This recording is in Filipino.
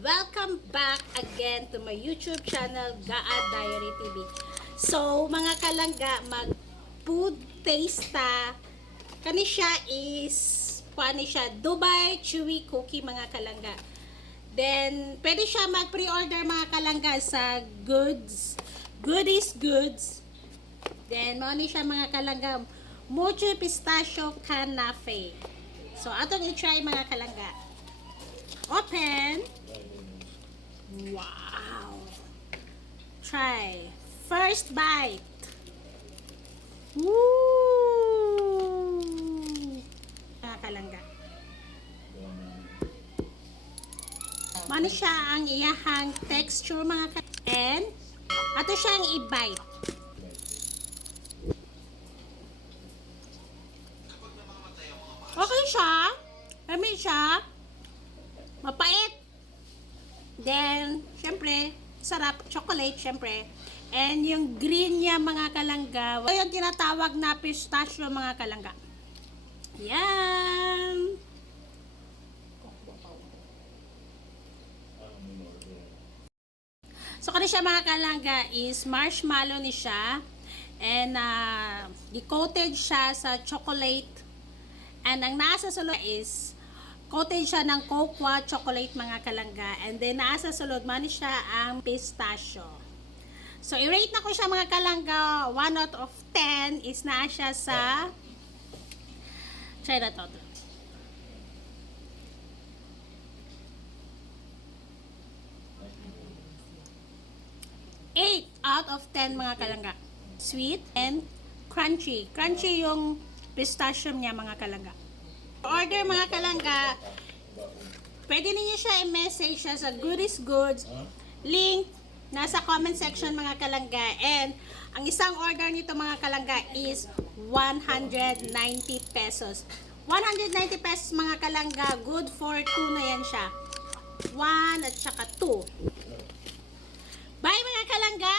Welcome back again to my YouTube channel, Gaa Diary TV. So, mga kalangga, mag-food tasta. Kani siya is, paano siya, Dubai Chewy Cookie, mga kalangga. Then, pwede siya mag-pre-order, mga kalangga, sa Goodies Goods. Then, mauni siya, mga kalangga, Mochi Pistachio Canafe. So, atong i-try, mga kalangga. Open. Wow. Try. First bite. Woo! Mga kalangga. Mano siya ang iyahang texture, mga kalangga. And, ato siyang i-bite. Okay siya. Kami siya. Mapait. Then, syempre, sarap. Chocolate, syempre. And yung green niya, mga kalangga. Ito yung tinatawag na pistachio, mga kalangga. Yan. So, kani siya, mga kalangga, is marshmallow ni siya. And, di-coated siya sa chocolate. And, ang nasa sulod is coated siya ng cocoa chocolate, mga kalangga. And then, nasa sulod man siya ang pistachio. So, i-rate na ko siya, mga kalangga. 1 out of 10 is na siya sa try na to. 8 out of 10, mga kalangga. Sweet and crunchy. Crunchy yung pistachio niya, mga kalangga. Order, mga kalangga, pwede ninyo siya i-message siya sa Goodies Goods. Link nasa comment section, mga kalangga. And ang isang order nito, mga kalangga, is 190 pesos. 190 pesos, mga kalangga. Good for 2 na yan siya. 1 at saka 2. Bye, mga kalangga!